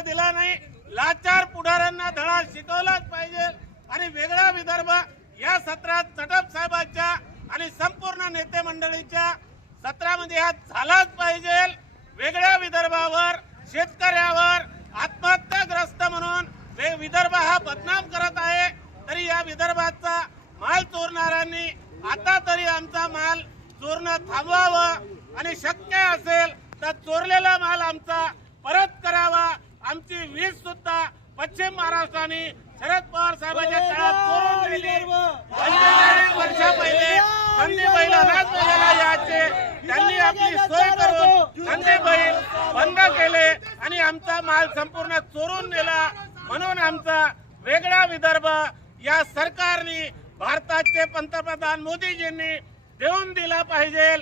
दिला नाही। लाचार पुढाऱ्यांना धडा शिकवलाच पाहिजे आणि वेगळा विदर्भ या सत्रात चटप साहेबांच्या आणि संपूर्ण नेते मंडळीच्या सत्रामध्ये हा झालाच पाहिजे। वेगळ्या विदर्भावर शेतकऱ्यावर आत्महत्याग्रस्त म्हणून विदर्भ हा बदनाम करत आहे, तरी या विदर्भाचा माल चोरणाऱ्यांनी आता तरी आमचा माल चोरणं थांबवावं आणि शक्य असेल तर चोरलेला माल आमचा परत करावा। आमची वीज सुद्धा पश्चिम महाराष्ट्राने शरद पवार साहेबांच्या काळात चोरून नेली। 45 वर्ष पहिले नंदी बैल अनाथ मेलेला याचे त्यांनी आपली सोय करून नंदी बैल बंद केले आणि आमचा माल संपूर्ण चोरून नेला। म्हणून आमचा वेगळा विदर्भ या सरकारने भारताचे पंतप्रधान मोदीजींनी देऊन दिला पाहिजे।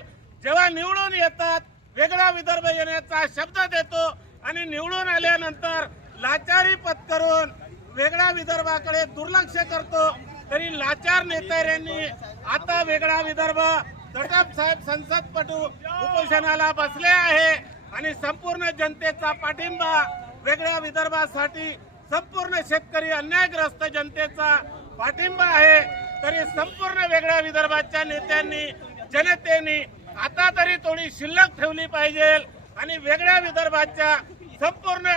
जेव्हा निवडून येतात वेगळा विदर्भ येण्याचा शब्द देतो आणि निवडून आल्यानंतर लाचारी पत्करून वेगळा विदर्भाकडे दुर्लक्ष करतो, तरी लाचार नेत्यांनी आता वेगळा विदर्भ चटप साहेब संसदपटू उपोषणाला बसले आहे आणि संपूर्ण जनतेचा पाठिंबा वेगळ्या विदर्भासाठी संपूर्ण शेतकरी अन्यायग्रस्त जनतेचा पाठिंबा आहे। तरी संपूर्ण वेगळ्या विदर्भाच्या नेत्यांनी जनतेने आता तरी थोडी शिल्लक ठेवली पाहिजे आणि वेगळ्या विदर्भाच्या संपूर्ण